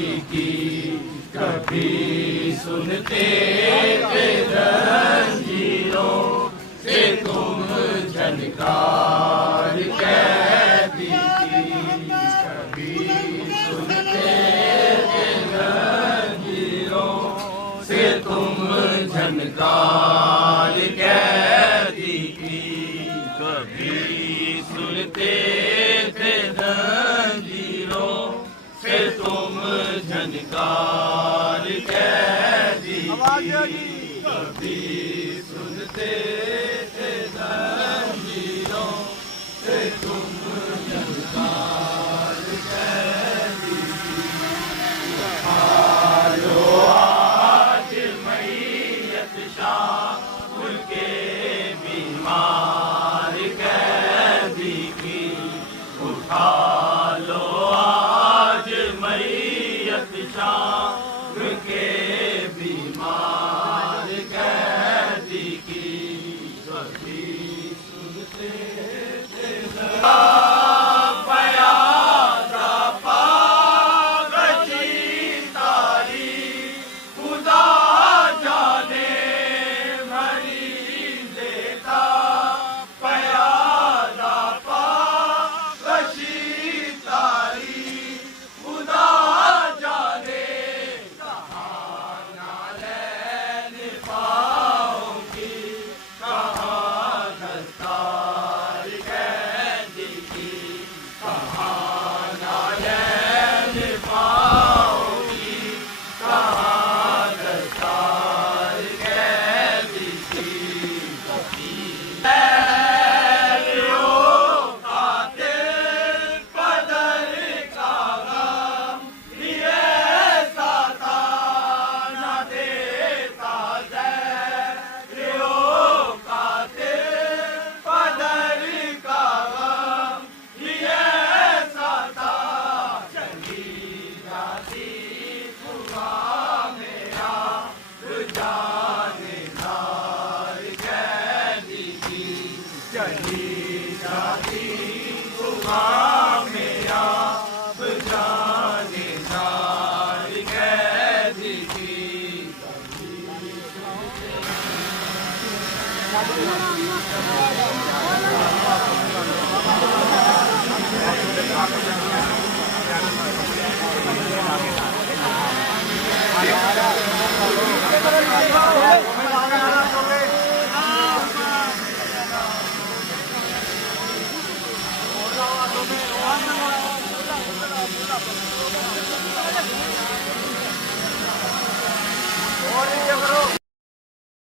की कभी सुनते थे जंजीरों से तुम झनकार कैदी की, कभी सुनते थे जंजीरों से तुम झनकार कैदी की, कभी सुनते थे जंजीरों से तुम झनकार कैदी की, कभी सुनते थे जंजीरों से तुम झनकार कैदी की। आलो आज मैयत शाम के बीमार कैदी की, उठा लो आज मैयत शाम के बीमार कैदी की, कभी सुनते थे पयादा पागची तारी, खुदा जाने भरी देता पयादा पागची तारी, खुदा जाने कहाँ नालैन पाओगी, कहाँ दस्तार कैदी की, कहाँ नालैन पाओगी, कहाँ दस्तार कैदी की, कभी पदर का गम लिए साता न देता जैरियो काते, पदर का गम लिए साता, चली जाती खुदा मेरा जानेदार कैदी की, चली जाती खुदा मेरा जानेदार कैदी की,